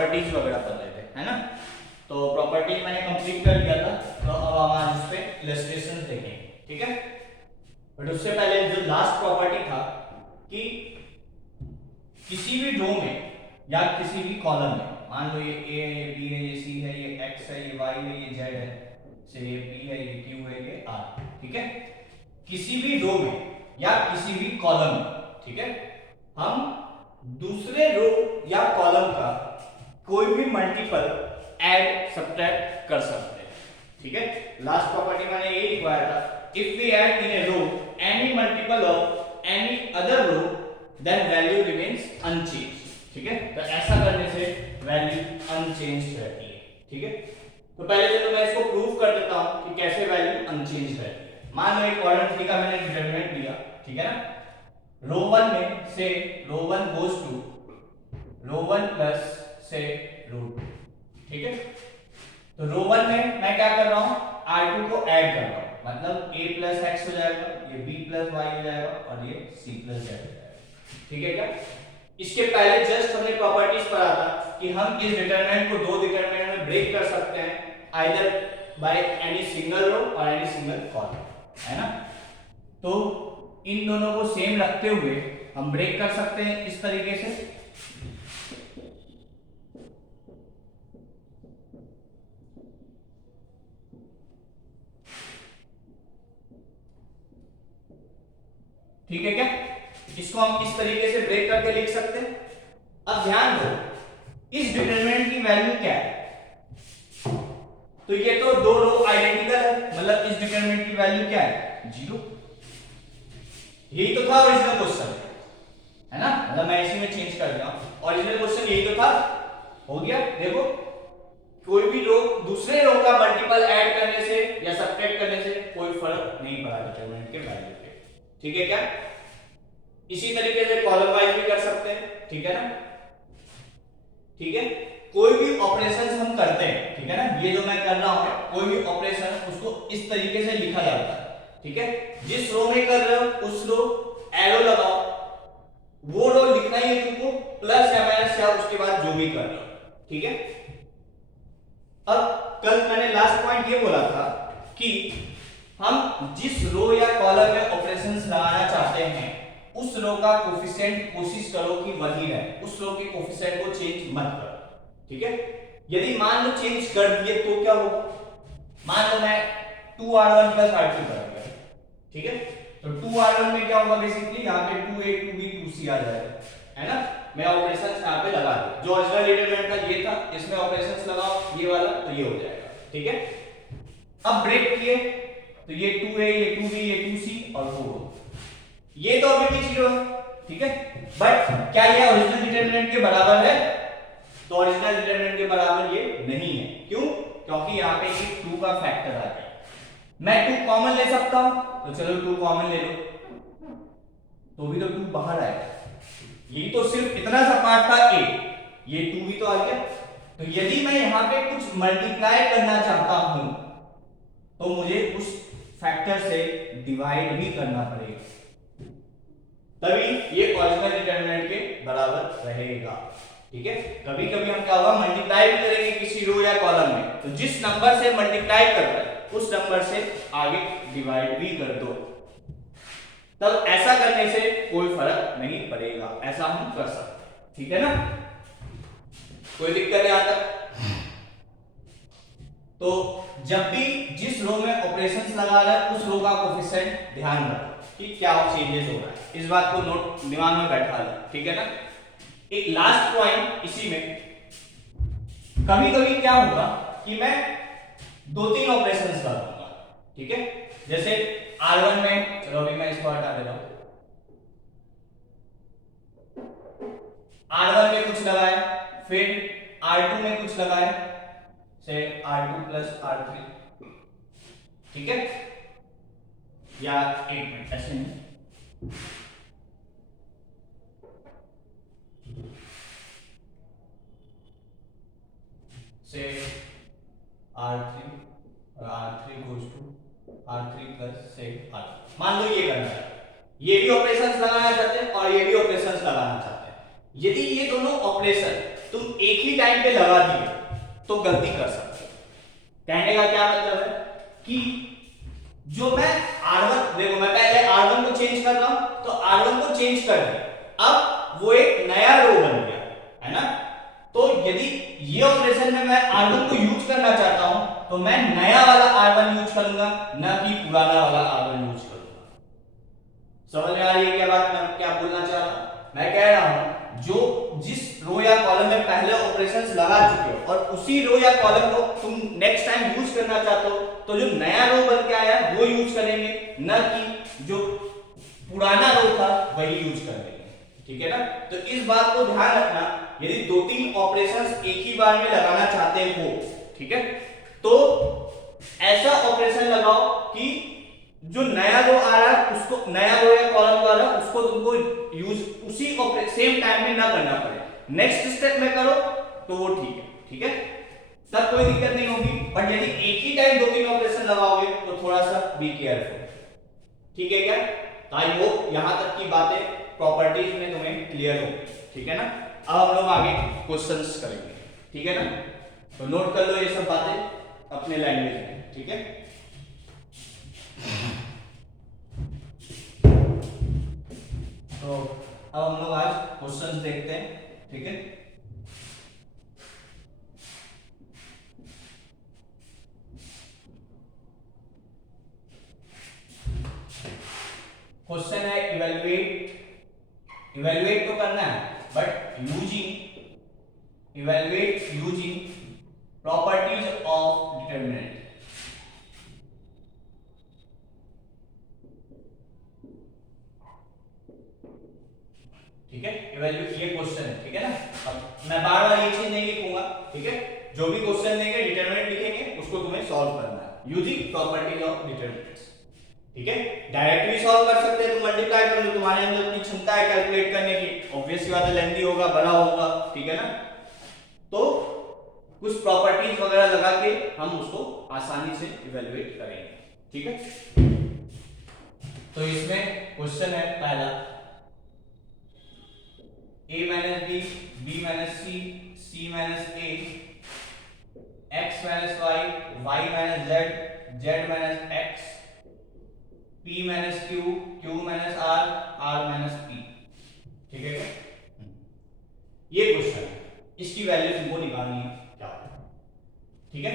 Properties वगैरह पढ़ रहे थे, है ना। तो प्रॉपर्टीज मैंने कंप्लीट कर दिया था, तो अब हम आज उस पे इलस्ट्रेशन देखेंगे, ठीक है। बट उससे पहले जो लास्ट प्रॉपर्टी था कि किसी भी रो में या किसी भी कॉलम में, मान लो ये ए है, ये बी है, ये सी है, ये एक्स है, ये वाई है, ये जेड है, से ये पी है, ये क्यू है, ये आर, ठीक है। किसी भी रो में या किसी भी कॉलम में, ठीक है, हम दूसरे रो या कॉलम का कोई भी मल्टीपल ऐड सब्ट्रैक्ट कर सकते हैं, ठीक है। लास्ट प्रॉपर्टी मैंने ये लिखवाया था, if we add in a row any multiple of any other row then value remains unchanged, ठीक है। तो ऐसा करने से वैल्यू अनचेंज्ड रहती है, ठीक है। तो पहले चलो मैं इसको प्रूव कर देता हूं कि कैसे वैल्यू अनचेंज्ड रहती है। मान लो एक कॉलम 3 का मैंने डिटरमिनेंट लिया, ठीक है ना। रो 1 में से रो 1 गोज टू रो 1 प्लस से रो 2, ठीक है। तो रो 1 में मैं क्या कर रहा हूं, r2 को ऐड कर रहा हूं, मतलब a प्लस एक्स हो जाएगा, ये b प्लस वाई हो जाएगा और ये c प्लस जेड हो जाएगा, ठीक है क्या। इसके पहले जस्ट हमने प्रॉपर्टीज पढ़ा था कि हम इस डिटरमिनेंट को दो डिटरमिनेंट में ब्रेक कर सकते हैं, either by any single row और एनी सिंगल कॉलम, है ना। तो इन दोनों को सेम रखते हुए हम ब्रेक कर सकते हैं इस तरीके से, ठीक है क्या। इसको हम इस तरीके से ब्रेक करके लिख सकते हैं। अब ध्यान दो, इस डिटरमिनेंट की वैल्यू क्या है, तो ये तो दो रो आइडेंटिकल है, मतलब इस डिटरमिनेंट की वैल्यू क्या है, 0। यही तो था ओरिजिनल क्वेश्चन, है ना, मतलब मैं इसी में चेंज कर दिया, ओरिजिनल क्वेश्चन यही तो था, हो गया। देखो कोई भी रो दूसरे रो का मल्टीपल ऐड करने से या सब्ट्रैक्ट करने से कोई फर्क नहीं पड़ा डिटरमिनेंट के वैल्यू पे, ठीक है क्या। इसी तरीके से कॉलम वाइज भी कर सकते हैं, ठीक है ना, ठीक है। कोई भी ऑपरेशंस हम करते हैं, ठीक है ना, ये जो मैं कर रहा हूं कोई भी ऑपरेशन उसको इस तरीके से लिखा जाता है, ठीक है। जिस रो में कर रहे हो उस रो एरो लगाओ, वो रो लिखना ही है तुमको, प्लस या माइनस या उसके बाद जो भी कर रहे हो, ठीक है। अब कल मैंने लास्ट पॉइंट ये बोला था कि हम जिस रो या कॉलम में ऑपरेशंस लगाना चाहते हैं उस रो का कोफिशिएंट कोशिश करो कि वही रहे, उस रो के कोफिशिएंट को चेंज मत करो, ठीक है। यदि मान लो चेंज कर दिए तो क्या होगा, मान लो मैं 2r1 प्लस r2 कर दिया, ठीक है। तो 2r1 में क्या होगा, बेसिकली यहां पे 2a 2b 2c आ जाएगा, है ना। मैं ऑपरेशंस यहां पे लगा दिया, जो ओरिजिनल डिटरमिनेंट था ये था, इसमें ऑपरेशंस लगाओ ये वाला, तो ये हो जाएगा, ठीक है। अब ब्रेक किए तो ये 2a ये 2b ये 2c और 4, ये तो अभी भी 0 है, ठीक है। बट क्या ये ओरिजिनल डिटरमिनेंट के बराबर है, तो ओरिजिनल डिटरमिनेंट के बराबर ये नहीं है, क्यों, क्योंकि यहां पे एक 2 का फैक्टर आ गया। मैं 2 कॉमन ले सकता हूं, तो चलो 2 कॉमन ले लो, तो भी तो 2 बाहर आएगा, यही तो सिर्फ इतना सा पार्ट था a, ये 2 भी तो आ गया। तो यदि मैं यहां पे कुछ मल्टीप्लाई करना चाहता हूं तो मुझे उस फैक्टर से डिवाइड भी करना पड़ेगा, तभी ये ओरिजिनल डिटरमिनेंट के बराबर रहेगा, ठीक है। कभी कभी हम क्या होगा, मल्टीप्लाई भी करेंगे किसी रो या कॉलम में, तो जिस नंबर से मल्टीप्लाई कर रहे हैं उस नंबर से आगे डिवाइड भी कर दो, तब ऐसा करने से कोई फर्क नहीं पड़ेगा, ऐसा हम कर सकते हैं, ठीक है ना। कोई दिक्कत है यहां तक। तो जब भी जिस रो में ऑपरेशंस लगा रहे हैं उस रो का कोफिशिएंट ध्यान रखो कि क्या चेंजेस हो रहा है, इस बात को नोट दिमाग में बैठा लो, ठीक है ना। एक लास्ट पॉइंट इसी में, कभी कभी क्या होगा कि मैं 2-3 ऑपरेशंस करूंगा, ठीक है। जैसे r1 में, चलो अभी मैं इसको हटा देता हूं, r1 में कुछ लगाए, फिर r2 में कुछ लगाए, से r2 प्लस r3, ठीक है, या एक मिनट ऐसे नहीं, से r3 और r3 goes to r3 plus से r, मान लो ये करना है, ये भी ऑपरेशंस लगाना चाहते हैं और ये भी ऑपरेशंस लगाना चाहते हैं। यदि ये दोनों ऑपरेशन तुम एक ही टाइम पे लगा दिए तो गलती कर सकते हो। कहने का क्या मतलब है कि जो मैं R1, देखो मैं पहले R1 को चेंज कर रहा हूं, तो R1 को चेंज कर दिया, अब वो एक नया रो बन गया, है ना। तो यदि ये ऑपरेशन में मैं R1 को यूज करना चाहता हूं तो मैं नया वाला R1 यूज करूंगा, ना कि पुराना वाला R1 यूज करूंगा। समझ में आ रही है क्या बात मैं क्या बोलना चाह रहा हूं? मैं कह रहा हूं जो जिस रो या कॉलम में पहले ऑपरेशंस लगा चुके हो और उसी रो या कॉलम को तुम नेक्स्ट टाइम यूज करना चाहते हो, तो जो नया रो बन के आया वो यूज करेंगे, न कि जो पुराना रो था वही यूज करेंगे। ठीक है ना। तो इस बात को ध्यान रखना, यदि 2-3 ऑपरेशंस एक ही बार में लगाना चाहते हो, ठीक है, तो ऐसा ऑपरेशन लगाओ कि जो नया रो आ रहा है उसको, नया रो या कॉलम आ रहा है उसको तुमको यूज उसी सेम टाइम में ना करना पड़े, नेक्स्ट स्टेप में करो तो वो ठीक है। ठीक है, तब कोई दिक्कत नहीं होगी। बट यदि एक ही टाइम 2-3 ऑपरेशन लगाओगे तो थोड़ा सा बी केयरफुल। ठीक है क्या? आई होप यहां तक की बातें प्रॉपर्टीज में तुम्हें क्लियर हो। ठीक है ना। अब हम लोग आगे क्वेश्चंस करेंगे। ठीक है ना। तो नोट कर लो ये सब बातें अपने लैंग्वेज में। ठीक है। तो अब हम लोग आज क्वेश्चंस देखते हैं। ठीक है। क्वेश्चन है इवेल्युएट तो करना है, but evaluate using properties of determinant. ठीक है, इवेल्युएट ये क्वेश्चन है। ठीक है ना। अब मैं बार बार ये चीज नहीं लिखूंगा। ठीक है, जो भी क्वेश्चन लेंगे डिटरमिनेंट लिखेंगे, उसको तुम्हें सॉल्व करना है यूजिंग प्रॉपर्टीज ऑफ डिटरमिनेंट्स। ठीक है, डायरेक्ट भी सॉल्व कर सकते हैं, तो मल्टीप्लाई कर लो, तुम्हारे अंदर इतनी क्षमता है कैलकुलेट करने की। ऑब्वियस सी बात है, लेंथी होगा, बड़ा होगा। ठीक है ना। तो कुछ प्रॉपर्टीज वगैरह लगा के हम उसको आसानी से इवेलुएट करेंगे। ठीक है। तो इसमें क्वेश्चन है पहला, a minus B, b minus C, c minus a, x minus y, y minus z, z minus x, p minus q, q minus r, r minus p। ठीक है। ये क्वेश्चन है, इसकी वैल्यू तुमको निकालनी है क्या। ठीक है।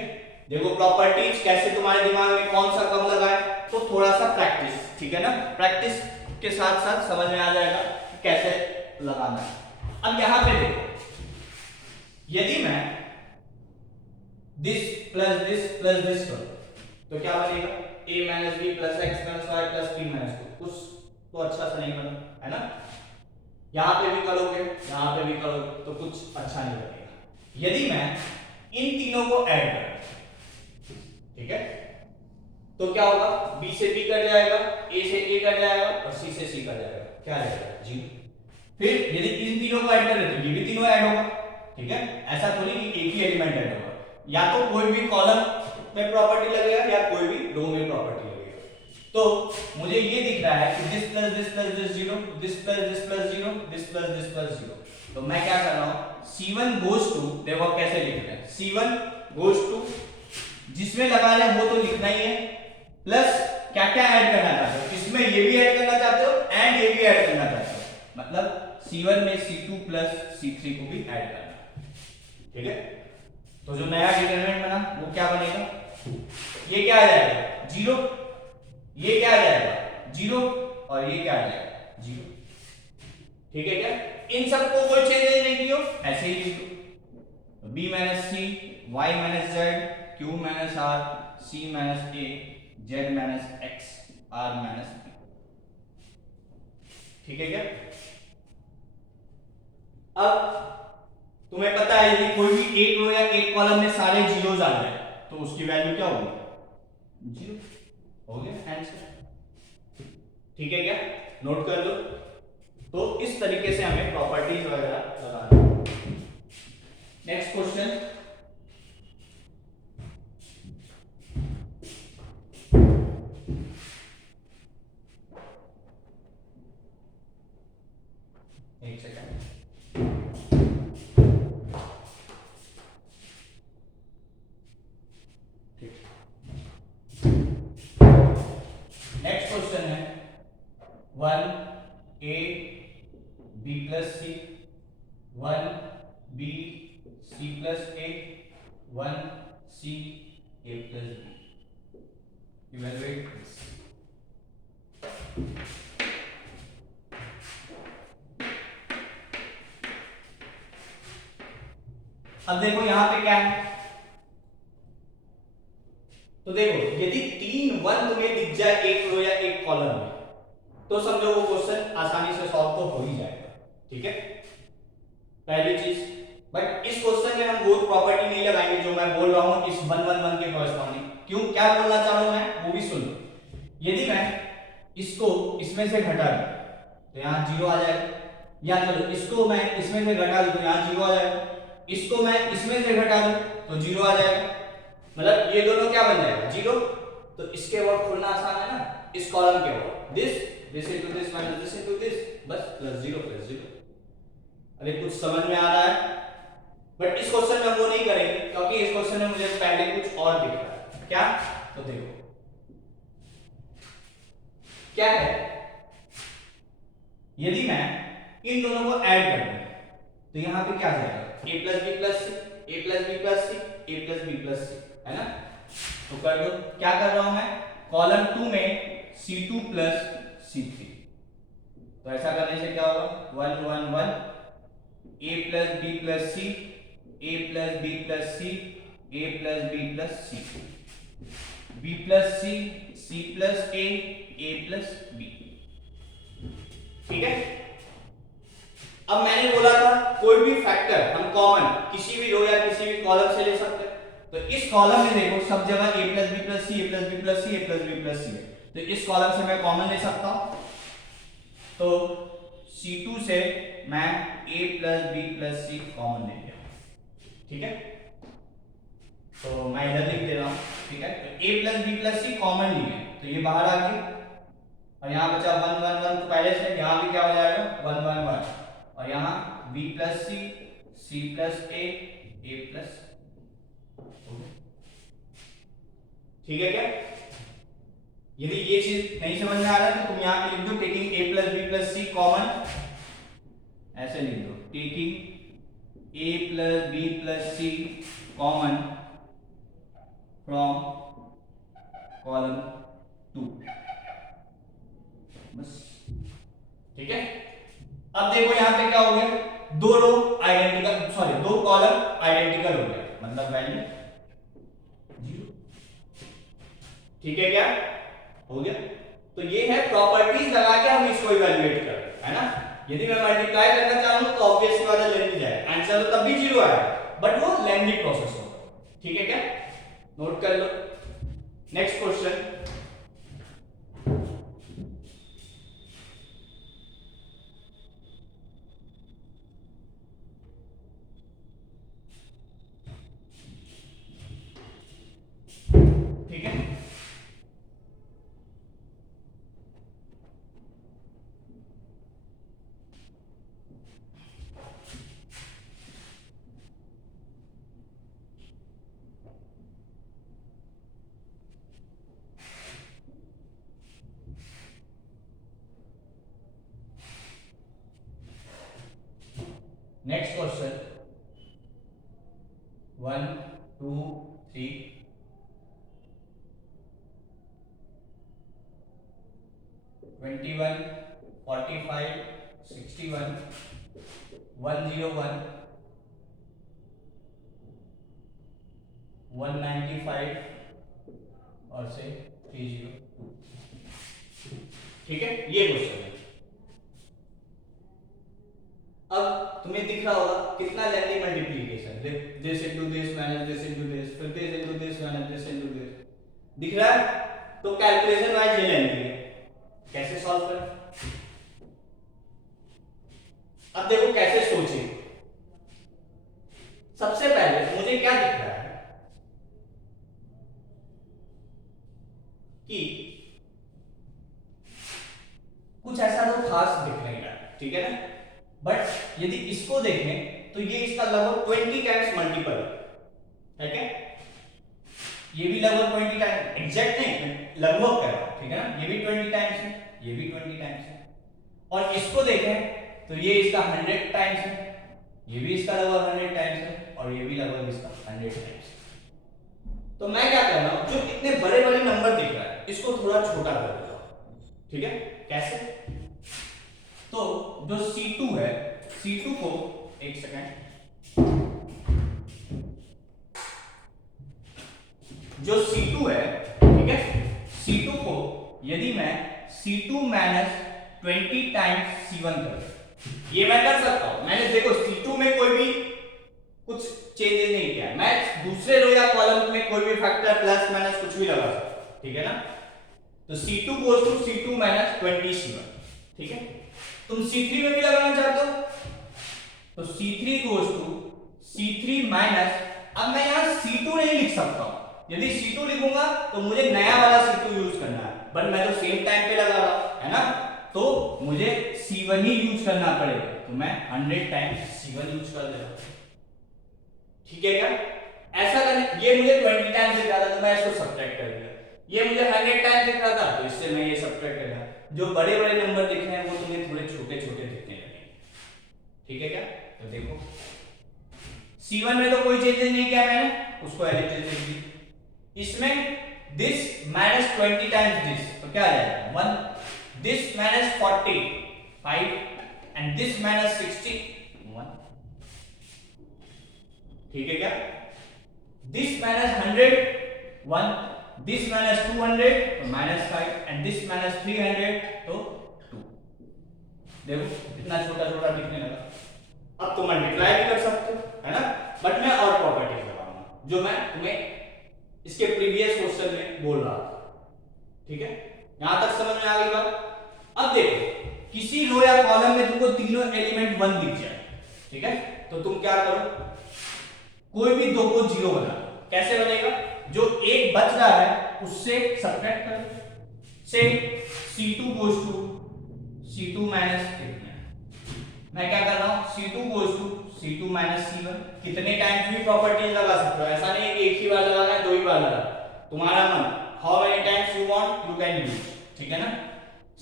देखो प्रॉपर्टीज कैसे तुम्हारे दिमाग में कौन सा कब लगाए, तो थोड़ा सा प्रैक्टिस। ठीक है ना। प्रैक्टिस के साथ साथ समझ में आ जाएगा कि कैसे लगाना है। अब यहां पे देखो, यदि मैं दिस प्लस दिस करूं तो क्या बनेगा, a minus B plus X minus Y plus P minus two. कुछ तो अच्छा सा नहीं बना, है ना। यहां पे भी करोगे, यहां पे भी करोगे तो कुछ अच्छा नहीं बनेगा। यदि मैं इन तीनों को ऐड करूं, ठीक है, तो क्या होगा, b से b कट जाएगा, a से a कट जाएगा और c से c कट जाएगा, क्या रहेगा, जी। फिर यदि इन तीनों को ऐड करें तो ये भी तीनों ऐड होगा। ठीक है, ऐसा थोड़ी कि एक ही एलिमेंट ऐड होगा, या तो कोई भी कॉलम में प्रॉपर्टी लगेगा या कोई भी रो में प्रॉपर्टी लगेगा। तो मुझे ये दिख रहा है कि this plus this plus this 0, this plus this plus 0, this plus this plus 0। तो मैं क्या कर रहा हूं, c1 गोस टू, देखो कैसे लिख रहे हैं, c1 गोस टू, जिसमें लगा रहे वो तो लिखना ही है, प्लस क्या क्या ऐड करना चाहते हो, इसमें ये भी ऐड करना चाहते हो एंड ये भी ऐड करना चाहते हो, मतलब c1 में c2 प्लस c3 को भी ऐड करना। ठीक है। तो जो नया डिटरमिनेंट बना वो क्या बनेगा, ये क्या आ जाएगा 0, ये क्या आ जाएगा 0 और ये क्या आ जाएगा 0। ठीक है क्या, इन सबको कोई चेंज नहीं किया, ऐसे ही लिख दो, b minus C, y minus z, q minus r, c minus a, z minus x, r minus p। ठीक है क्या। अब तुम्हें पता है यदि कोई भी एक रो या एक कॉलम में सारे जीरोस आ जाए तो उसकी वैल्यू क्या होगी, 0 हो गया आंसर। ठीक है क्या, नोट कर लो। तो इस तरीके से हमें प्रॉपर्टीज वगैरह लगाना है। नेक्स्ट क्वेश्चन, एक सेकंड। क्वेश्चन है 1a b plus c 1b c plus a 1c a plus b. Evaluate this. अब देखो यहां पे क्या है, तो देखो यदि 3 1 तुम्हें दिख जाए एक रो या एक कॉलम में तो समझो वो क्वेश्चन आसानी से सॉल्व तो हो ही जाएगा, ठीक है, पहली चीज। बट इस क्वेश्चन में हम बोथ प्रॉपर्टी नहीं लगाएंगे जो मैं बोल रहा हूं इस 1 1 1 के कॉरस्पॉन्डिंग। क्यों, क्या बोलना चाह रहा हूं मैं वो भी सुन लो। यदि मैं इसको इसमें से घटा दूं तो यहां 0 आ जाएगा, या चलो इसको मैं इसमें से घटा दूं तो यहां 0 आ जाएगा, इसको मैं इसमें से घटा दूं तो 0 आ जाएगा, मतलब ये दोनों क्या बन जाएगा 0। तो इसके वर्ड खोलना आसान है ना, इस कॉलम के word this into this minus this into this, बस प्लस 0। अरे कुछ समझ में आ रहा है, बट इस क्वेश्चन में हम वो नहीं करेंगे क्योंकि इस क्वेश्चन में मुझे पहले कुछ और दिख रहा है। क्या, तो देखो क्या है, यदि मैं इन दोनों को ऐड कर दूं तो यहां पे क्या आ जाएगा a plus B plus C, a plus B plus C, a plus B plus C, है ना। तो कर दो, क्या कर रहा हूं मैं, कॉलम 2 में c2 प्लस c3, तो ऐसा करने से क्या होगा 1 1 1 a plus B plus C, a plus B plus C, a plus B plus C, b plus C, c plus a plus b, ठीक है। अब मैंने बोला था कोई भी फैक्टर हम कॉमन किसी भी रो या किसी भी कॉलम से ले सकते हैं, तो इस कॉलम में देखो सब जगह a plus B plus C, a plus B plus C, a plus B plus C है, तो इस कॉलम से मैं कॉमन ले सकता हूं, तो c2 से मैं a plus B plus C common ले लिया, ठीक है। तो मैं इधर लिख दे रहा हूं, ठीक है, तो a plus B plus C common लिए तो ये बाहर आ गई, और यहां बचा 1 1 1 तो पहले से यहां भी क्या हो जाएगा 1 1 1, और यहां b plus C, c plus a plus, ठीक है क्या। यदि ये चीज नहीं समझ में आ रहा है तो तुम यहां पे लिख दो taking a plus B plus C common, ऐसे लिख दो taking a plus B plus C common from column 2, बस, ठीक है। अब देखो यहां पे क्या हो गया, दो रो आइडेंटिकल, सॉरी दो कॉलम आइडेंटिकल हो गया, मतलब वैल्यू 0, ठीक है क्या, हो गया। तो ये है प्रॉपर्टीज लगा के हम इसको इवैल्यूएट कर रहे हैं, है ना। यदि मैं मल्टीप्लाई करना चाहूं तो ऑब्वियसली बात है लेंथ जाएगा, आंसर तो तब भी 0 आएगा, बट वो लेंथी प्रोसेस होगा, ठीक है क्या, नोट कर लो। नेक्स्ट क्वेश्चन, ठीक है। नेक्स्ट क्वेश्चन 1 2 3 21 45 61 101 195 और से 302, ठीक है, ये क्वेश्चन है। अब तुम्हें दिख रहा होगा कितना lengthy multiplication, this into this minus this into this, फिर this into this minus this into this, दिख रहा है। तो कैलकुलेशन वाइज ये लेंथी है, कैसे सॉल्व करें, अब देखो कैसे सोचे। सबसे पहले मुझे क्या दिख रहा है कि कुछ ऐसा तो खास दिख नहीं रहा, ठीक है ना। बट यदि इसको देखें तो ये इसका लगभग 20 टाइम्स मल्टीपल है क्या, ये भी लगभग 20 टाइम्स, एग्जैक्ट नहीं लगभग कह रहा हूं, ठीक है ना। ये भी 20 टाइम्स है, ये भी 20 टाइम्स है। और इसको देखें तो ये इसका 100 टाइम्स है, ये भी इसका लगभग 100 टाइम्स है, और ये भी लगभग इसका 100 टाइम्स है। तो मैं क्या कर रहा हूं, जो इतने बड़े बड़े नंबर दिख रहा है इसको थोड़ा छोटा कर देता हूं, ठीक है। कैसे? तो जो C2 है, C2 को, एक सेकेंड, जो C2 है, ठीक है, C2 को यदि मैं C2 माइनस 20 टाइम्स C1 कर, ये मैं कर सकता हूं। मैंने देखो C2 में कोई भी कुछ चेंजेस नहीं किया, मैं दूसरे रो या कॉलम में कोई भी फैक्टर प्लस माइनस कुछ भी लगा सकता हूं, ठीक है ना। तो C2 goes to C2 minus 20 C1, ठीक है। तुम C3 में भी लगाना चाहते हो तो C3 goes to C3 minus, अब मैं यहां C2 नहीं लिख सकता हूं, यदि C2 लिखूंगा तो मुझे नया वाला C2 यूज करना है, बट मैं तो सेम टाइम पे लगा रहा है ना, तो मुझे C1 ही यूज करना पड़ेगा, तो मैं 100 टाइम्स C1 यूज कर दे रहा हूं, ठीक है क्या। ऐसा करने, ये मुझे 20 टाइम्स दिख रहा था तो मैं इसको सब्ट्रैक्ट कर दिया, ये मुझे 100 टाइम्स दिख रहा था तो इससे मैं ये सब्ट्रैक्ट कर दिया। जो बड़े बड़े नंबर दिख रहे हैं वो तुम्हें थोड़े छोटे छोटे दिखने लगेंगे, ठीक है क्या। तो देखो C1 में तो कोई चेंजेस नहीं किया मैंने, उसको एज इट इज लिख दी। इसमें दिस माइनस 20 टाइम्स दिस, तो क्या आ जाएगा 1, this minus 40 5, and this minus 60 1, ठीक है क्या। दिस माइनस 100 1, दिस माइनस 200 तो माइनस 5, एंड दिस माइनस 300 तो 2। देखो इतना छोटा छोटा दिखने लगा। अब तुम मल्टीप्लाई भी कर सकते हो, है ना, बट मैं और प्रॉपर्टीज लगाऊंगा जो मैं तुम्हें इसके प्रीवियस क्वेश्चन में बोल रहा था, ठीक है। यहां तक समझ में आ गई बात। अब देखो किसी रो या कॉलम में तुमको तीनों एलिमेंट 1 दिख जाए, ठीक है, तो तुम क्या करो, कोई भी दो को 0 बना दो। कैसे बनेगा, जो एक बच रहा है उससे सब्ट्रैक्ट करो। से C2 goes to C2 minus कितना, मैं क्या कर रहा हूं, C2 goes to C2 minus C1, कितने टाइम्स भी प्रॉपर्टीज लगा सकते हो, ऐसा नहीं कि एक ही बार लगाना है, दो ही बार लगाना, तुम्हारा मन, how many times you want you can use, ठीक है ना।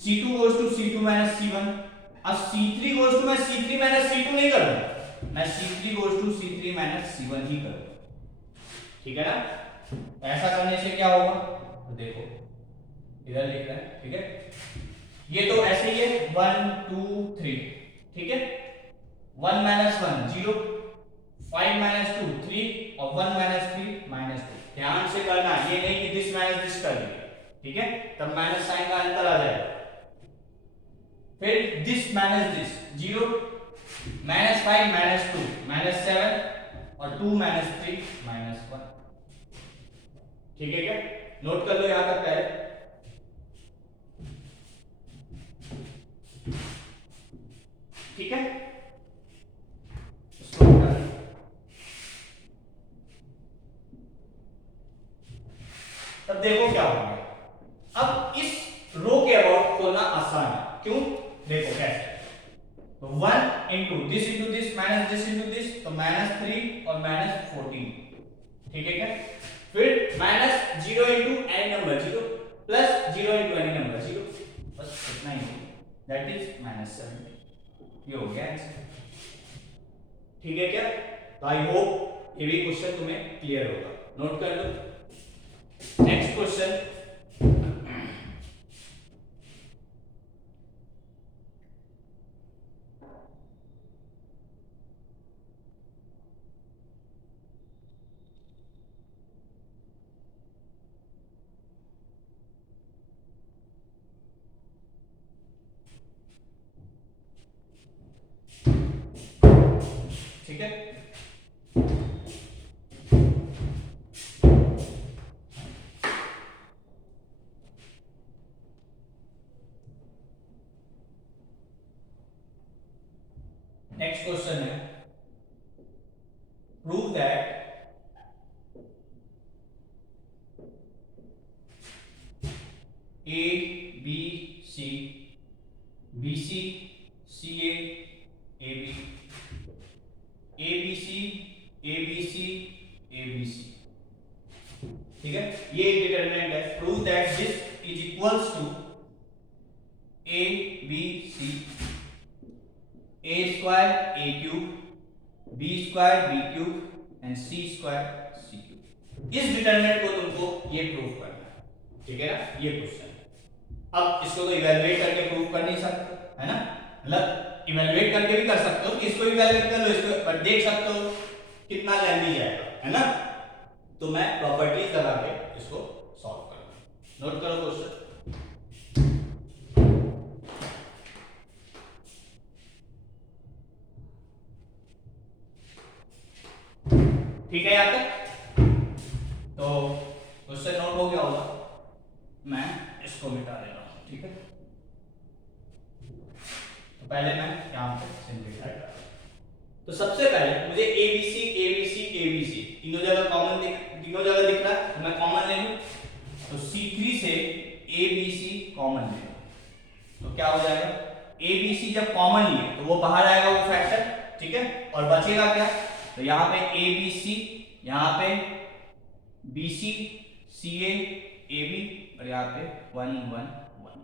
C2 goes to C2 minus C1, अब C3 गोस टू मैं C3 माइनस C2 नहीं करूंगा, मैं C3 goes to C3 minus C1 ही करूंगा, ठीक है ना। ऐसा करने से क्या होगा, तो देखो इधर लिख रहे हैं, ठीक है, ये तो ऐसे ही है 1 2 3, ठीक है, 1 माइनस 1 0, 5 माइनस 2 3, और 1 माइनस 3 माइनस 2। ध्यान से करना, ये नहीं कि दिस माइनस दिस कर दिया, ठीक है, तब माइनस साइन का अंतर आ जाएगा। फिर this minus this 0, minus 5 minus 2 minus 7, और 2 माइनस 3 माइनस 1, ठीक है क्या। नोट कर लो यहां तक पहले, ठीक है। तब देखो क्या होगा, अब इस रो के अबाउट खोलना आसान है, क्यों, देखो कैसे, तो 1 into this minus this into this, तो माइनस 3 और माइनस 14, ठीक है क्या। फिर minus 0 into any number 0 plus 0 into any number 0, बस इतना ही, दैट इज माइनस 7, ये हो गया आंसर, ठीक है क्या। तो आई होप ये भी क्वेश्चन तुम्हें क्लियर होगा, नोट कर लो। नेक्स्ट क्वेश्चन, ठीक है। नेक्स्ट क्वेश्चन है, prove that A B C B C C A A B A B C A B C A B C, ठीक है, ये एक डिटरमिनेंट है। Prove that this equals to A B C, A square A cube, B square B cube and C square C cube. इस determinant को तुमको ये prove करना है, ठीक है ना, ये क्वेश्चन। अब इसको तो इवैल्यूएट करके प्रूव कर नहीं सकते, है ना, मतलब इवैल्यूएट करके भी कर सकते हो कि इसको इवैल्यूएट कर लो, इसको पर देख सकते हो कितना लेंदी जाएगा, है ना। तो मैं प्रॉपर्टीज लगा के इसको सॉल्व करूंगा। नोट करो क्वेश्चन। ठीक है यहां तक? तो क्वेश्चन नोट हो गया होगा, मैं इसको मिटा दे रहा हूं, ठीक है। तो पहले मैं यहां पे सिंप्लीफाई कर रहा हूं। तो सबसे पहले मुझे एबीसी एबीसी एबीसी तीनों जगह कॉमन तीनों जगह दिख रहा है, तो मैं कॉमन ले लूं। तो C3 से एबीसी कॉमन ले लूं, तो क्या हो जाएगा, एबीसी जब कॉमन लिए तो वो बाहर आएगा वो फैक्टर, ठीक है, और बचेगा क्या, तो यहाँ पे एबीसी, यहाँ पे बीसी सीए एबी और यहाँ पे 1 1 1,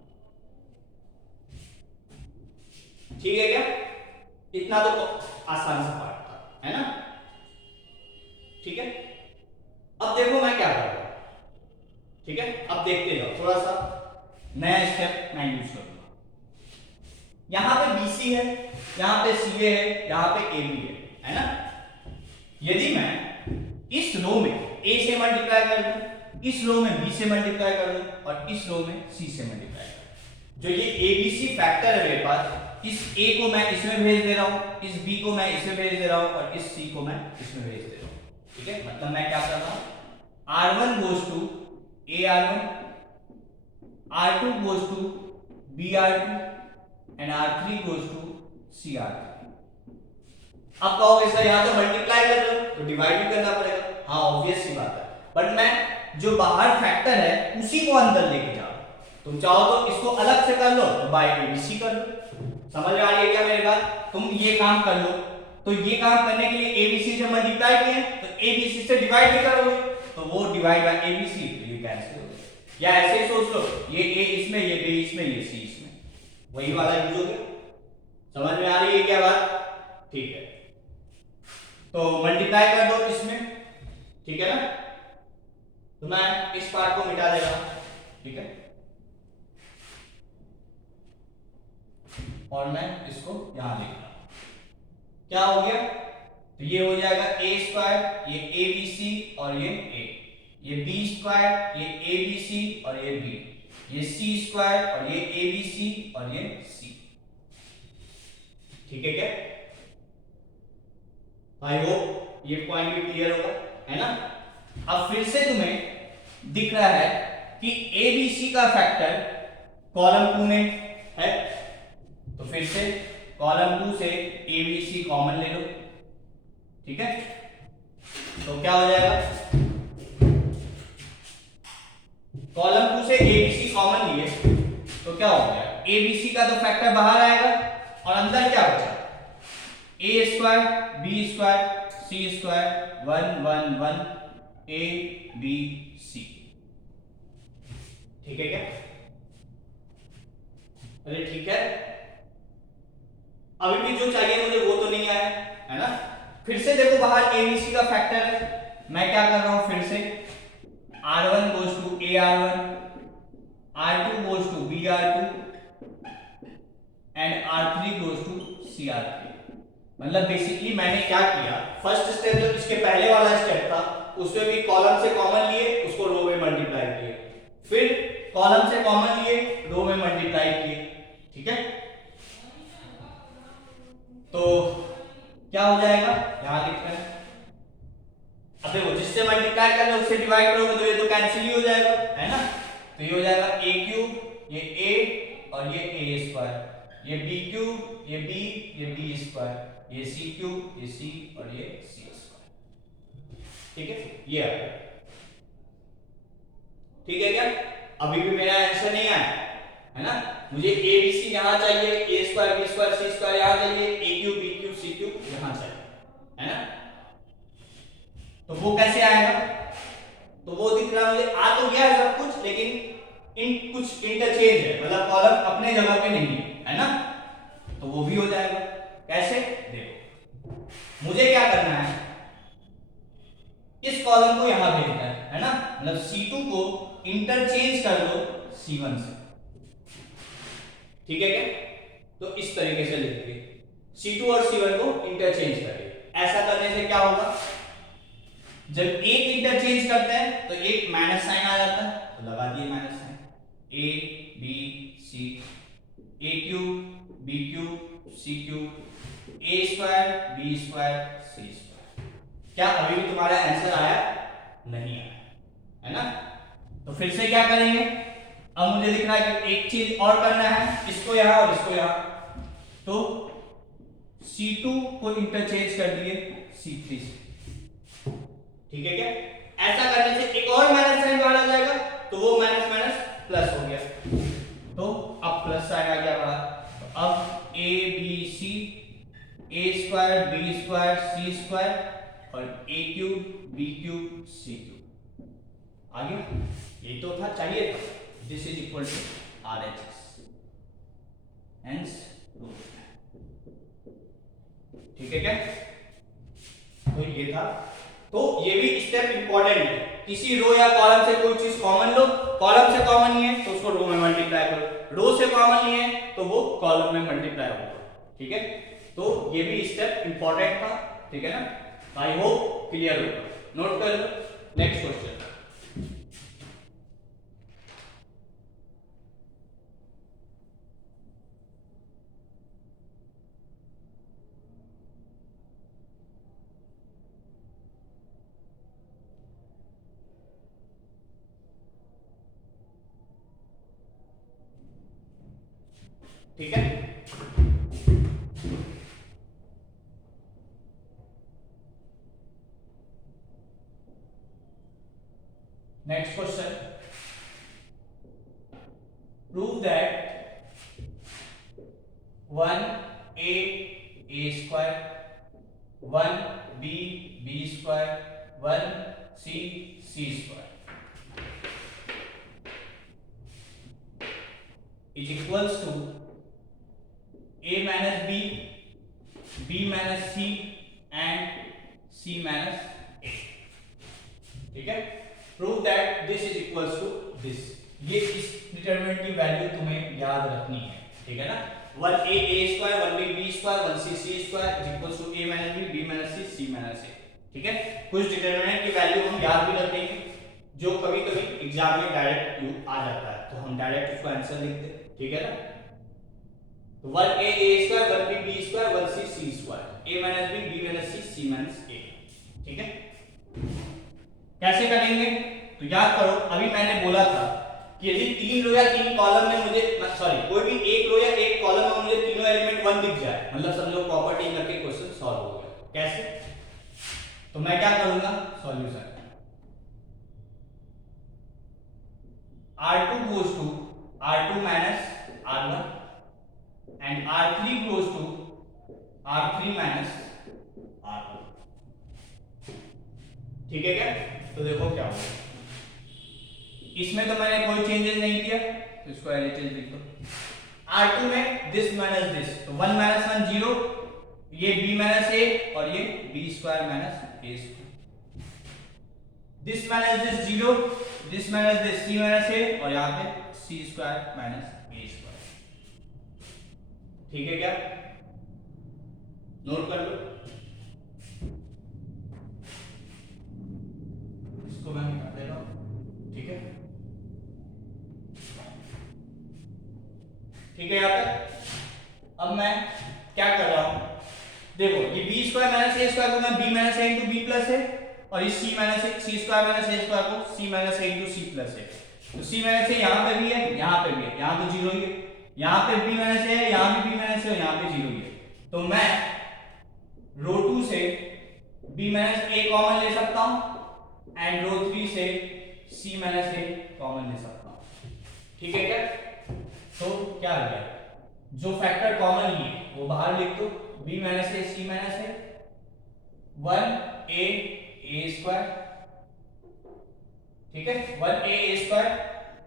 ठीक है क्या। इतना तो आसान सा पार्ट था, है ना, ठीक है। अब देखो मैं क्या कर रहा हूं, ठीक है, अब देखते जाओ, थोड़ा सा नया स्टेप मैं यूज करूंगा। यहां पे बीसी है, यहां पे सीए है, यहां पे एबी है ना। यदि मैं इस रो में a से मल्टीप्लाई कर दूं, इस रो में b से मल्टीप्लाई कर दूं और इस रो में c से मल्टीप्लाई कर दूं, जो ये abc फैक्टर है मेरे पास, इस a को मैं इसमें भेज दे रहा हूं, इस b को मैं इसमें भेज दे रहा हूं और इस c को मैं इसमें भेज दे रहा हूं, ठीक है। मतलब मैं क्या कर रहा हूं, r1 goes to ar1, r2 goes to br2 and r3 goes to cr3। अब कहोगे सर यहाँ तो मल्टीप्लाई कर रहे हो तो डिवाइड भी करना पड़ेगा, हाँ ऑब्वियस सी बात है, बट मैं जो बाहर फैक्टर है उसी को अंदर लेके जा रहा हूं। तुम चाहो तो इसको अलग से कर लो, तो बाय एबीसी कर लो। समझ में आ रही है क्या मेरी बात? तुम ये काम कर लो, तो ये काम करने के लिए एबीसी से मल्टीप्लाई किए तो एबीसी से डिवाइड भी करोगे, तो वो डिवाइड बाय एबीसी, तो ये कैंसिल हो जाएगा। या ऐसे ही सोच लो, ये ए इसमें, ये बी इसमें, ये सी इसमें, वही वाला यूज हो गया। समझ में आ रही है क्या बात? ठीक है, तो मल्टीप्लाई कर दो इसमें, ठीक है ना। तो मैं इस पार्ट को मिटा दे रहा हूं, ठीक है, और मैं इसको यहां लिख रहा हूं। क्या हो गया, तो ये हो जाएगा a स्क्वायर, ये abc और ये a, ये b स्क्वायर, ये abc और ये b, ये c स्क्वायर और ये abc और ये c, ठीक है क्या। आई होप ये पॉइंट भी क्लियर होगा, है ना। अब फिर से तुम्हें दिख रहा है कि ABC का फैक्टर कॉलम 2 में है, तो फिर से कॉलम 2 से ABC कॉमन ले लो, ठीक है। तो क्या हो जाएगा, कॉलम 2 से ABC कॉमन लिए तो क्या हो गया, ABC का तो फैक्टर बाहर आएगा और अंदर क्या बचा, a square b square c square 1 1 1 a b c, ठीक है क्या। अरे ठीक है, अभी भी जो चाहिए मुझे वो तो नहीं आया, है ना। फिर से देखो बाहर abc का फैक्टर है, मैं क्या कर रहा हूं, फिर से r1 goes to ar1, r2 goes to br2 and r3 goes to cr3। मतलब बेसिकली मैंने क्या किया, फर्स्ट स्टेप जो इसके पहले वाला स्टेप था उसमें भी कॉलम से कॉमन लिए, उसको रो में मल्टीप्लाई किए, फिर कॉलम से कॉमन लिए, रो में मल्टीप्लाई किए, ठीक है। तो क्या हो जाएगा, यहां लिखते हैं, अब देखो जिससे मल्टीप्लाई कर लो उससे डिवाइड करोगे तो ये तो कैंसिल ही हो जाएगा, है ना। तो ये हो जाएगा a क्यूब, ये a और ये a स्क्वायर, ये b क्यूब, ये b, ये b स्क्वायर, ये c क्यूब, ये c और ये c स्क्वायर, ठीक है। ये आ गया, ठीक है क्या। अभी भी मेरा आंसर नहीं आया, है ना। मुझे a b c यहां चाहिए, a square b square c square यहां चाहिए, a cube b cube c cube यहां चाहिए, है ना। तो वो कैसे आएगा, तो वो दिख रहा मुझे, आ तो गया है सब कुछ, लेकिन इन कुछ इंटरचेंज है, मतलब कॉलम अपने जगह पे नहीं है ना, तो वो भी हो जाएगा। कैसे? देखो मुझे क्या करना है, इस कॉलम को यहां भेजना है ना, मतलब C2 को इंटरचेंज कर दो C1 से, ठीक है क्या? तो इस तरीके से लिखिए, C2 और C1 को इंटरचेंज करिए। ऐसा करने से क्या होगा, जब एक इंटरचेंज करते हैं तो एक माइनस साइन आ जाता है, तो लगा दिए minus sign, A B C, A cube B cube C cube, A square B square C square. क्या अभी भी तुम्हारा आंसर आया? नहीं आया, है ना? तो फिर से क्या करेंगे, अब मुझे दिख रहा है कि एक चीज और करना है, इसको यहां और इसको यहां, तो C2 को इंटरचेंज कर दिए C3 से, ठीक है क्या? ऐसा करने से एक और माइनस साइन बाहर आ जाएगा, तो वो माइनस माइनस प्लस हो गया, तो अब प्लस साइन आ गया बाहर, तो अब A B C, A square B square C square और A cube B cube C cube आ गया। ये तो था, चाहिए था, this is equal to RHS, hence ठीक है क्या? तो ये था, तो ये भी स्टेप इंपॉर्टेंट है, किसी रो या कॉलम से कोई चीज कॉमन लो, कॉलम से कॉमन नहीं है तो उसको रो में मल्टीप्लाई करो, रो से कॉमन नहीं है तो वो कॉलम में मल्टीप्लाई होगा, ठीक है? तो ये भी स्टेप इंपॉर्टेंट था, ठीक है ना? आई होप क्लियर होगा, नोट कर लो। नेक्स्ट क्वेश्चन, ठीक है? Next question, prove that 1a a square, 1b b square, 1c c square is equals to a minus b, b minus c and c minus a, ठीक है? Prove that this is equals to this, ये इस determinant की value तुम्हें याद रखनी है, ठीक है ना? 1a a square, 1b b square, 1c c square is equals to a minus b, b minus c, c minus a, ठीक है? कुछ डिटरमिनेंट की वैल्यू हम याद भी रखेंगे, जो कभी कभी एग्जाम में डायरेक्ट आ जाता है, तो हम डायरेक्ट उसको आंसर लिख दे, ठीक है ना? तो 1a a square, 1b b square, 1c c square, a minus b, b minus c, c minus a, ठीक है? कैसे करेंगे? तो याद करो, अभी मैंने बोला था कि यदि तीन रो या तीन कॉलम में मुझे, सॉरी, कोई भी एक रो या एक कॉलम में मुझे तीनों एलिमेंट 1 दिख जाए, मतलब समझो प्रॉपर्टी करके क्वेश्चन सॉल्व हो गया। कैसे? तो मैं क्या करूंगा, solution, R2 goes to R2 minus R1 and R3 goes to R3 minus R1, ठीक है क्या? तो देखो क्या होगा, इसमें तो मैंने कोई चेंजेस नहीं किया, तो इसको एलएचएस लिख दो। R2 में दिस माइनस दिस, तो 1 माइनस 1 0, ये b माइनस a और ये b square minus a square, this minus this 0, this minus this c minus a और यहाँ पे c square minus a square, ठीक है क्या? नोट कर लो, इसको मैं निकाल दे रहा हूं, ठीक है? ठीक है यहाँ तक? अब मैं क्या कर रहा हूं, देखो ये b square minus a square को मैं b minus a into b plus है, और इस c minus c square minus a square को c minus a into c plus है, तो c माइनस a यहाँ पे भी है, यहाँ पे भी है, यहाँ तो जीरो ही है, यहाँ पे b माइनस a है, यहाँ भी b माइनस a और यहाँ पे जीरो ही है, तो मैं रो 2 से b माइनस a कॉमन ले सकता हूँ एंड रो 3 से c माइनस a कॉमन ले सकता हूँ, ठीक है क्या? तो क्या आ गया, जो फैक्टर कॉमन लिए वो बाहर लिख दो, b minus a c minus a, 1a a square, ठीक है? 1a a स्क्वायर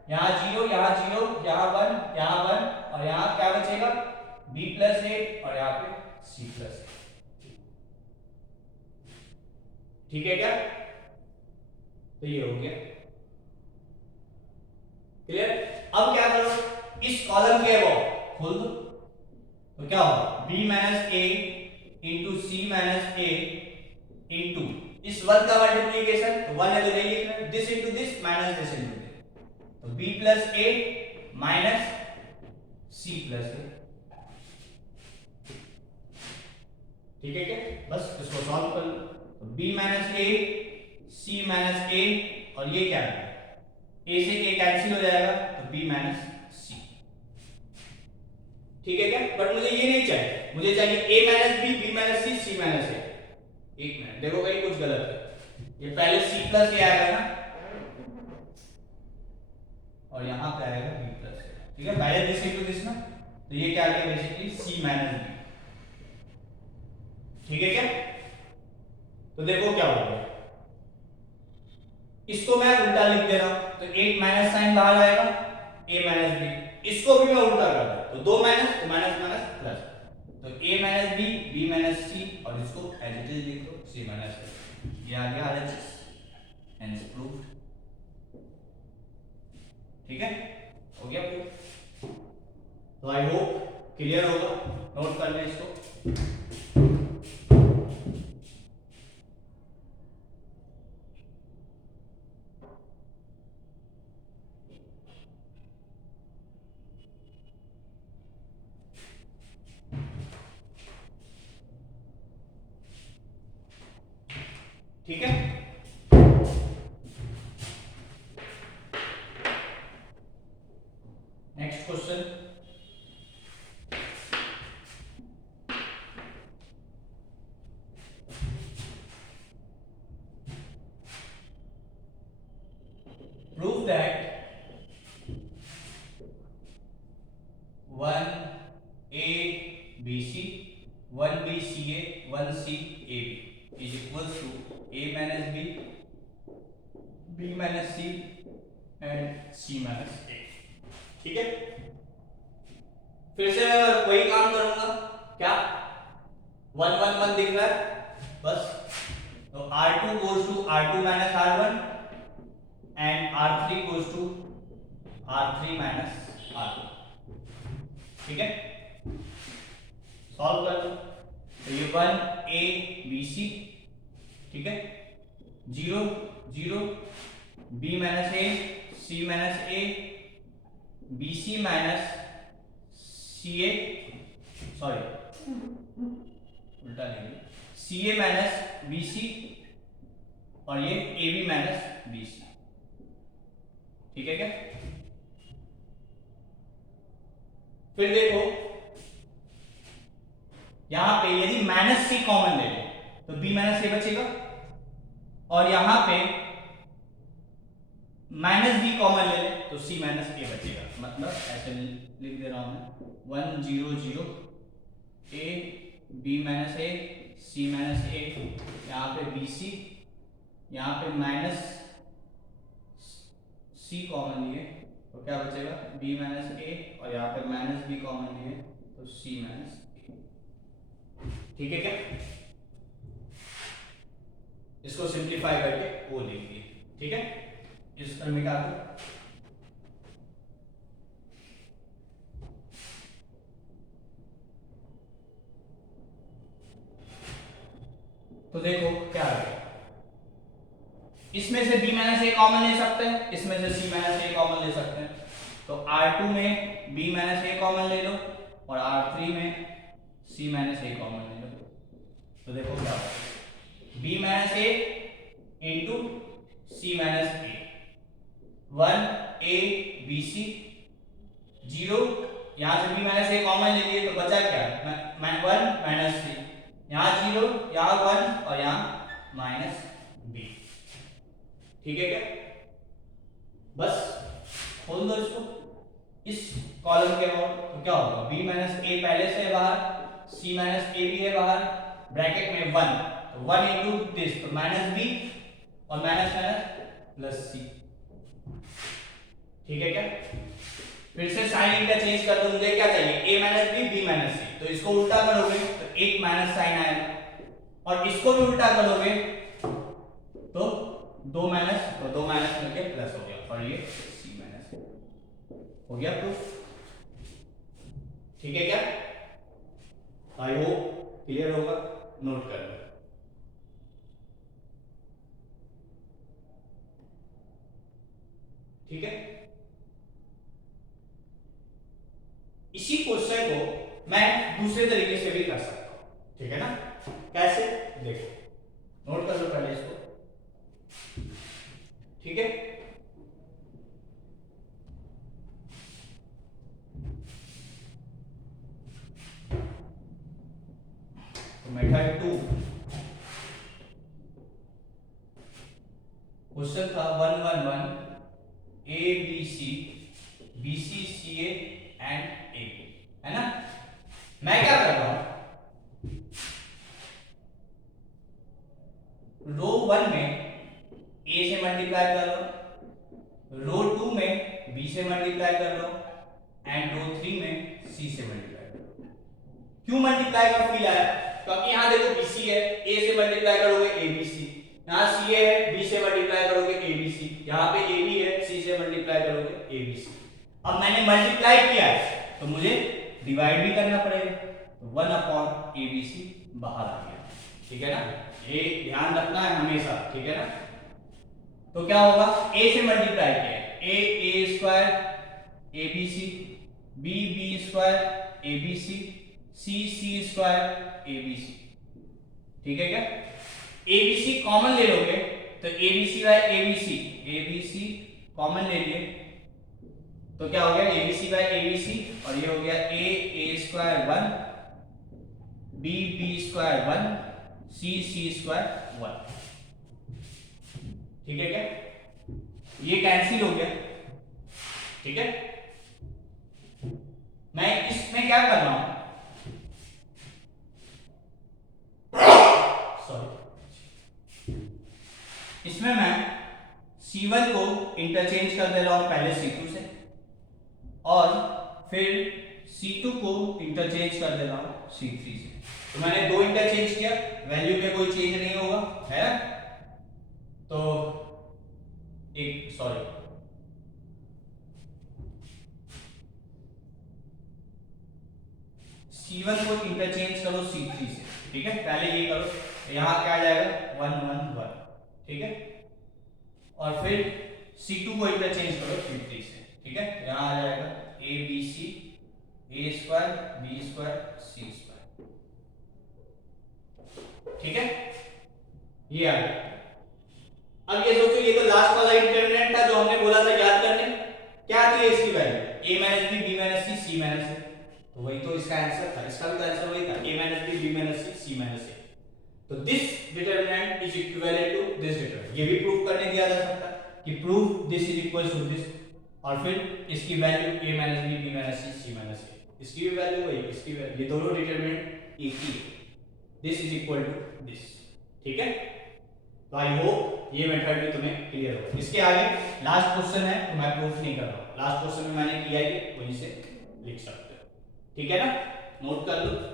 यहाँ 0, यहाँ 0, यहाँ 1, यहाँ 1 और यहाँ क्या बचेगा b प्लस ए और यहाँ पे c प्लस ए। ठीक है क्या? तो ये हो गया क्लियर। अब क्या करो, इस कॉलम के वो खोल दो तो क्या होगा b माइनस ए इंटू सी माइनस ए इंटू इस वन का मल्टीप्लीकेशन तो वन है तो नहीं लिखना, this into this minus this into this, तो b प्लस ए माइनस c प्लस ए। ठीक है क्या? बस इसको सॉल्व कर लो तो b माइनस ए c माइनस ए और ये क्या है a से a कैंसिल हो जाएगा तो b माइनस c। ठीक है क्या? बट मुझे ये नहीं चाहिए, मुझे चाहिए a minus b, b minus c, c minus a। एक मिनट देखो कहीं कुछ गलत है, ये पहले c प्लस ए आएगा ना और यहां पे आएगा b प्लस ए। ठीक है, पहले दिस इनटू दिस ना, तो ये क्या आ गया बेसिकली c माइनस b। ठीक है क्या? तो देखो क्या हो गया, इसको मैं उल्टा लिख दे रहा हूं तो एक माइनस साइन बाहर आएगा a माइनस b, इसको भी मैं उल्टा कर दूं तो दो माइनस तो माइनस माइनस प्लस, तो a minus b, b minus c और इसको एज इट इज लिख दो c माइनस a। ये आ गया RHS एंड प्रूव्ड। ठीक है, हो गया प्रूव। तो आई होप क्लियर होगा, नोट कर लें इसको। ठीक है, next question. Prove that 1a bc 1b ca 1c ab is equals to a minus b, b minus c and c minus a। ठीक है, फिर से वही काम करूंगा, क्या 1 1 1 दिख रहा है बस, तो r2 goes to r2 minus r1 and r3 goes to r3 minus r1। ठीक है, सॉल्व कर लो तो ये 1 a b c, ठीक है 0 0 b minus a c minus a b c minus c a, sorry उल्टा लिखिए c a minus b c और ये a b minus b c। ठीक है क्या? फिर देखो यहां पे यदि माइनस सी कॉमन ले लें तो b माइनस a बचेगा और यहां पे माइनस b कॉमन ले लें तो c माइनस a बचेगा। मतलब ऐसे लिख दे रहा हूं मैं 1 0 0 a b minus a c minus a, यहाँ पे b c, यहाँ पे माइनस c कॉमन लिए तो क्या बचेगा b माइनस a और यहाँ पे माइनस b कॉमन लिए तो c माइनस a। ठीक है क्या? इसको सिंप्लीफाई करके वो लिख दिए। ठीक है, इसको मिटा दो। तो देखो क्या है, इसमें से b माइनस a कॉमन ले सकते हैं, इसमें से c माइनस a कॉमन ले सकते हैं, तो r2 में b माइनस a कॉमन ले लो और r3 में c माइनस a कॉमन ले लो। तो देखो क्या होगा b minus a into c minus a, 1 a b c 0, यहाँ से b माइनस a कॉमन ले लिए तो बचा क्या 1 माइनस c, यहाँ 0 यहाँ 1 और यहाँ माइनस b। ठीक है क्या? बस खोल दो इसको इस कॉलम के ओर तो क्या होगा b माइनस a पहले से है बाहर, c माइनस a भी है बाहर, ब्रैकेट में 1 तो 1 इंटू दिस तो माइनस b और माइनस माइनस प्लस c। ठीक है क्या? फिर से साइन इंटरचेंज कर दो, मुझे क्या चाहिए, a minus B, B minus C, तो इसको उल्टा करोगे तो एक माइनस साइन आएगा, और इसको भी उल्टा करोगे तो दो माइनस मिलके प्लस हो गया, और ये सी माइनस हो गया प्रूफ। ठीक है क्या? आई होप क्लियर होगा, नोट कर लो। ठीक है, इसी क्वेश्चन को मैं दूसरे तरीके से भी कर सकता हूं, ठीक है ना? कैसे, देखो नोट कर लो पहले इसको। ठीक है, तो मेथड 2 क्वेश्चन था 111 A B C B C C A and A B, है ना? मैं क्या कर रहा हूं, रो 1 में ए से मल्टीप्लाई कर रहा हूं, रो 2 में बी से मल्टीप्लाई कर रहा हूं, एंड रो 3 में सी से मल्टीप्लाई कर रहा हूं। क्यों मल्टीप्लाई का फील आया? क्योंकि यहां देखो बीसी है, ए से मल्टीप्लाई करोगे एबीसी, यहां सी है, बी से मल्टीप्लाई करोगे एबीसी, यहां पे ए बी है, सी से मल्टीप्लाई करोगे एबीसी। अब मैंने मल्टीप्लाई किया है तो मुझे डिवाइड भी करना पड़ेगा, तो 1 अपॉन एबीसी बाहर आ गया। ठीक है ना, ये ध्यान रखना है हमेशा, ठीक है ना? तो क्या होगा, ए से मल्टीप्लाई किया, A square ABC, B B square ABC, C square ABC. ठीक है क्या? एबीसी कॉमन ले लोगे तो एबीसी बाय एबीसी कॉमन ले लिए तो क्या हो गया, एबीसी बाय एबीसी, और ये हो गया ए स्क्वायर 1, बी स्क्वायर 1, सी स्क्वायर 1। ठीक है क्या? ये कैंसिल हो गया। ठीक है, मैं इसमें क्या कर रहा हूं, सॉरी, इसमें मैं C1 को इंटरचेंज कर दे रहा हूं पहले C2 से, और फिर C2 को इंटरचेंज कर दे रहा हूं C3 से। तो मैंने दो इंटरचेंज किया, वैल्यू में कोई चेंज नहीं होगा, है ना? तो एक सॉरी, C1 को इंटरचेंज करो C3 से। ठीक है, पहले ये करो, यहां क्या आ जाएगा 1 1 1। ठीक है, और फिर C2 को इंटरचेंज करो C3 से। ठीक है, यहां आ जाएगा A B C, A square B square C square. ठीक है, ये आ गया। अब ये सोचो, ये तो लास्ट वाला इंटरमिनेंट था जो हमने बोला था याद करने, क्या थी इसकी value, a minus B, B minus C, C minus A. तो वही तो इसका आंसर था, इसका भी तो आंसर वही था, a minus B, B minus C, C minus A. तो this determinant is equivalent to this determinant. ये भी प्रूव करने दिया जा सकता है कि prove this is equal to this, और फिर इसकी value a minus B, B minus C, C minus A, इसकी भी वैल्यू वही, इसकी वैल्यू, ये दोनों डिटरमिनेंट एक ही है, this is equal to this. ठीक है, तो आई होप ये मेथड भी तुम्हें क्लियर हो। इसके आगे लास्ट क्वेश्चन है, तो मैं प्रूफ नहीं कर रहा हूं, लास्ट क्वेश्चन में मैंने किया है, वहीं से लिख सकते हो। ठीक है ना, नोट कर लो।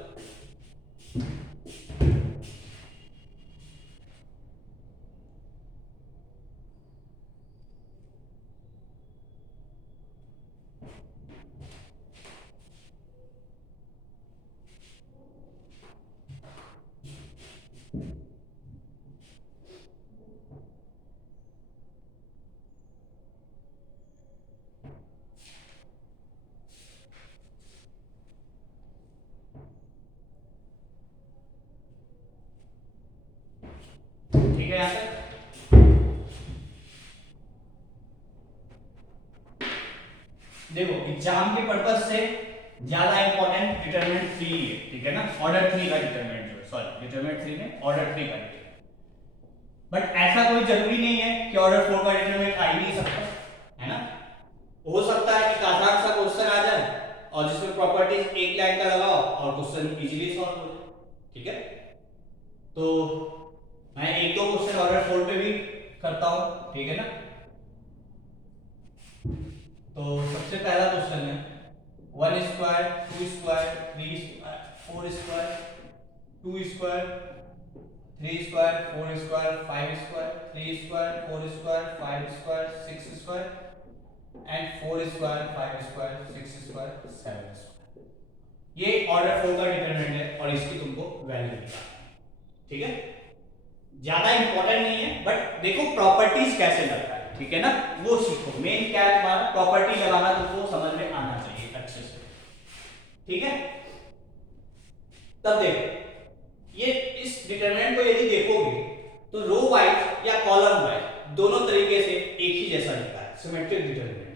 ठीक है, यहां तक देखो, एग्जाम के पर्पस से ज्यादा इंपॉर्टेंट डिटरमिनेंट 3 है। ठीक है ना, ऑर्डर 3 का डिटरमिनेंट, जो सॉरी डिटरमिनेंट 3 में ऑर्डर 3 का डिटरमिनेंट। बट ऐसा कोई जरूरी नहीं है कि ऑर्डर 4 का डिटरमिनेंट आ ही नहीं सकता, है ना? हो सकता है कि आसान सा क्वेश्चन आ जाए और जिसमें प्रॉपर्टीज एक लाइन का लगाओ और क्वेश्चन इजीली सॉल्व हो जाए। ठीक है, तो मैं एक दो क्वेश्चन ऑर्डर 4 पे भी करता हूं। ठीक है ना, तो सबसे पहला क्वेश्चन है 1 square 2 square 3 square 4 square 2 square 3 square 4 square 5 square 3 square 4 square 5 square 6 square and 4 square 5 square 6 square 7 square. ये ऑर्डर 4 का डिटरमिनेंट है और इसकी तुमको वैल्यू निकालना है। ठीक है, ज्यादा इंपॉर्टेंट नहीं है बट देखो प्रॉपर्टीज कैसे लगता है, ठीक है ना, वो सीखो। मेन क्या है तुम्हारा, प्रॉपर्टी लगाना तुमको समझ में आना चाहिए अच्छे से। ठीक है, तब देखो ये इस डिटरमिनेंट को यदि देखोगे तो रो वाइज या कॉलम वाइज दोनों तरीके से एक ही जैसा दिखता है, symmetric determinant.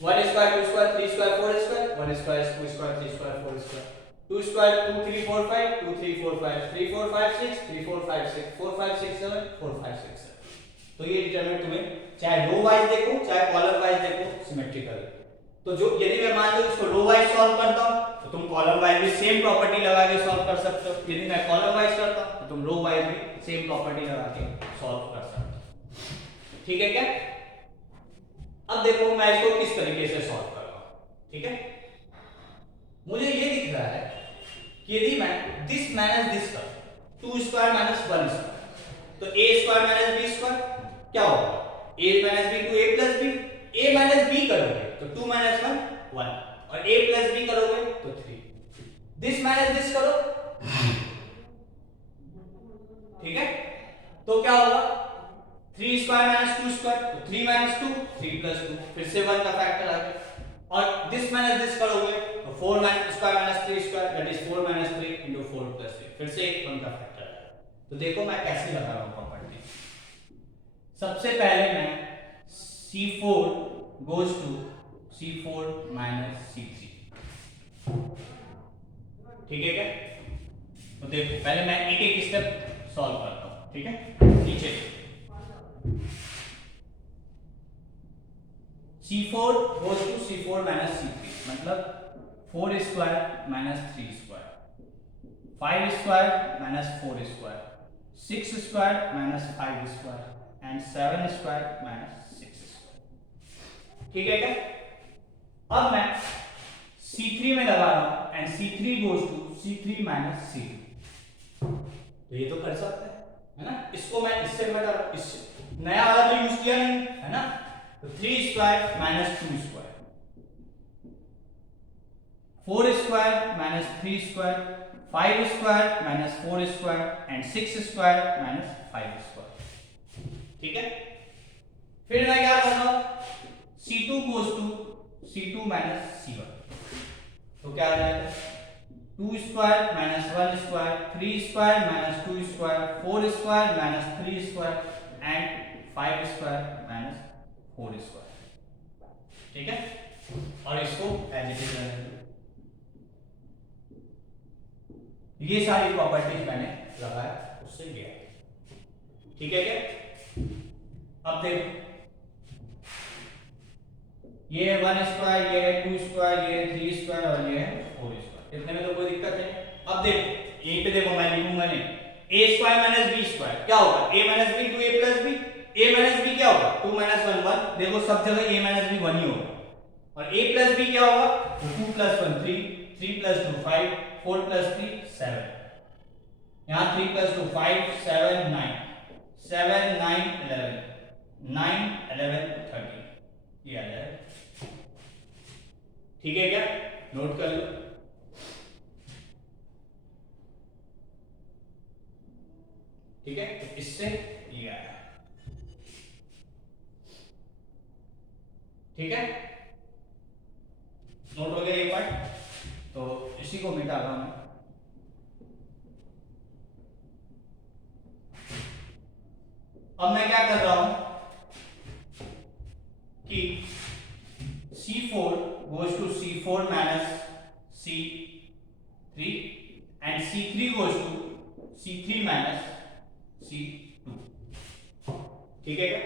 1 square 2 square 3 square 4 square 1 square 2 square 3 square 4 square 2 square 2 3 4 5 2 3 4 5 3 4 5 6 3 4 5 6 4 5 6 7 4 5 6 7। तो ये डिटरमिनेंट तुम्हें चाहे रो वाइज देखो चाहे कॉलम वाइज देखो सिमेट्रिकल। तो जो यदि मैं मान लो इसको रो वाइज सॉल्व करता हूं तो तुम कॉलम वाइज भी सेम प्रॉपर्टी लगा के सॉल्व कर सकते हो, यदि मैं कॉलम वाइज करता हूं तो तुम रो वाइज भी सेम प्रॉपर्टी लगा के सॉल्व कर सकते हो। ठीक है क्या? अब देखो मैं इसको किस तरीके से सॉल्व कर रहा हूं। ठीक है, मुझे ये दिख रहा है कि यदि मैं दिस माइनस दिस कर 2 स्क्वायर माइनस 1 स्क्वायर तो a square minus b square क्या होगा, a minus b to a plus b, a minus b करोगे तो 2 माइनस 1 1 और a प्लस b करोगे तो 3, दिस माइनस दिस करो। ठीक है, तो क्या होगा 3 स्क्वायर माइनस 2 स्क्वायर तो 3 माइनस 2 3 प्लस 2, फिर से 1 का फैक्टर आ गया और दिस माइनस दिस करोगे तो 4 square minus 3 square that is 4 minus 3 into 4 plus 3, फिर से 1 का फैक्टर आएगा। तो देखो मैं कैसे लगा रहा हूं प्रॉपर्टी। सबसे पहले मैं c4 goes to c4 minus c3। ठीक है क्या? तो देखो पहले मैं एक एक स्टेप सॉल्व करता हूं। ठीक है, नीचे c4 goes to c4 minus c3 मतलब 4 square minus 3 square 5 square minus 4 square 6 square minus 5 square and 7 square minus 6 square. ठीक है क्या? अब मैं c3 में लगा रहा हूं and c3 goes to c3 minus c2। तो ये तो कर सकते हैं है ना, इसको मैं इससे बता रहा हूं, इससे नया वाला तो यूज किया नहीं है ना। तो 3 square minus 2 square 4 square minus 3 square 5 square minus 4 square and 6 square minus 5 square. ठीक है, फिर मैं क्या कर रहा हूं c2 goes to c2 minus c1 तो क्या आ जाएगा 2 square minus 1 square 3 square minus 2 square 4 square minus 3 square and 5 square minus 4 square. ठीक है, और इसको एज इट इज रहने दो। ये सारी प्रॉपर्टीज मैंने लगाया उससे लिया। ठीक है क्या? अब देखो ये है 1 स्क्वायर ये है 2 स्क्वायर ये है 3 स्क्वायर और ये है 4 स्क्वायर, इतने में तो कोई दिक्कत नहीं। अब देखो यहीं पे देखो मैं लिखूंगा नहीं a square minus b square क्या होगा a minus b to a plus b, a minus b क्या होगा 2 माइनस 1 1, देखो सब जगह a माइनस b 1 ही होगा और a प्लस b क्या होगा 2 प्लस 1 3 3 प्लस 2 5 4 प्लस 3 7, यहां 3 प्लस 2 5 7 9 7 9 11 9 11 13 ये आ जाएगा। ठीक है क्या? नोट कर लो। ठीक है, तो इससे ये आया। ठीक है, नोट हो गया ये पार्ट, तो इसी को मिटा रहा हूं। अब मैं क्या कर रहा हूं कि c4 goes to c4 minus c3 and c3 goes to c3 minus c2। ठीक है क्या?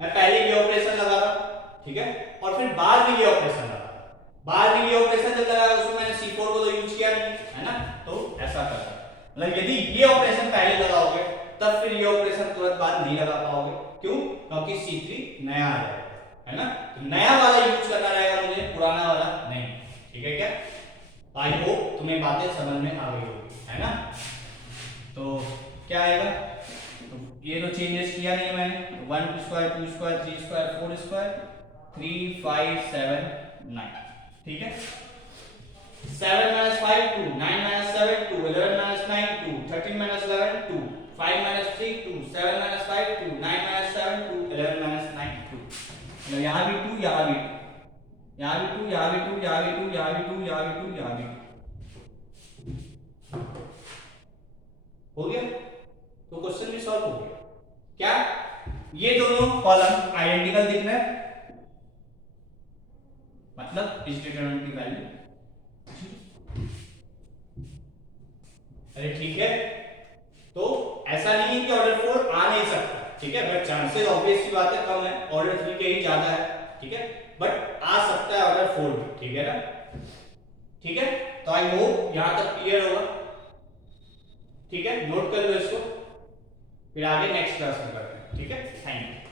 मैं पहले ये ऑपरेशन लगा रहा हूं, ठीक है, और फिर बाद में ये ऑपरेशन लगा रहा हूं। बाद में ये ऑपरेशन जब लगाया उसमें मैंने c4 को तो यूज किया नहीं है ना, तो ऐसा करना मतलब यदि ये ऑपरेशन पहले लगाओगे तब फिर ये ऑपरेशन तुरंत बाद नहीं लगा पाओगे। क्यों? क्योंकि c3 नया आ जाएगा है ना। तो नया वाला यूज करना रहेगा मुझे, पुराना वाला नहीं। ठीक है क्या? आई होप तुम्हें बातें समझ में आ गई होगी, है ना। तो क्या आएगा, तो ये तो चेंजेस किया नहीं मैंने, तो 1 स्क्वायर 2 स्क्वायर 3 स्क्वायर 4 स्क्वायर 3 5 7 9। ठीक है, 7 minus 5 2, 9 minus 7 2, 11 minus 9 2, 13 minus 11 2, 5 minus 3 2, 7 minus 5 2, 9 minus 7 2, 11 minus 9 2। मतलब यहाँ भी 2, यहाँ भी 2, यहाँ भी 2, यहाँ भी 2, यहाँ भी 2, यहाँ भी 2, यहाँ भी 2, यहाँ भी 2। हो गया, तो क्वेश्चन भी सॉल्व हो गया। क्या ये दोनों कॉलम आइडेंटिकल दिख रहे हैं, मतलब इस डिटरमिनेंट की वैल्यू। अरे ठीक है, तो ऐसा नहीं है कि ऑर्डर 4 आ नहीं सकता, ठीक है, बट चांसेस ऑब्वियस सी बात है कम है, ऑर्डर 3 के ही ज्यादा है, ठीक है, बट आ सकता है ऑर्डर 4 भी, ठीक है ना। ठीक है, तो आई होप यहां तक क्लियर होगा। ठीक है, नोट कर लो इसको, फिर आगे नेक्स्ट क्लास में करते हैं। ठीक है, थैंक यू।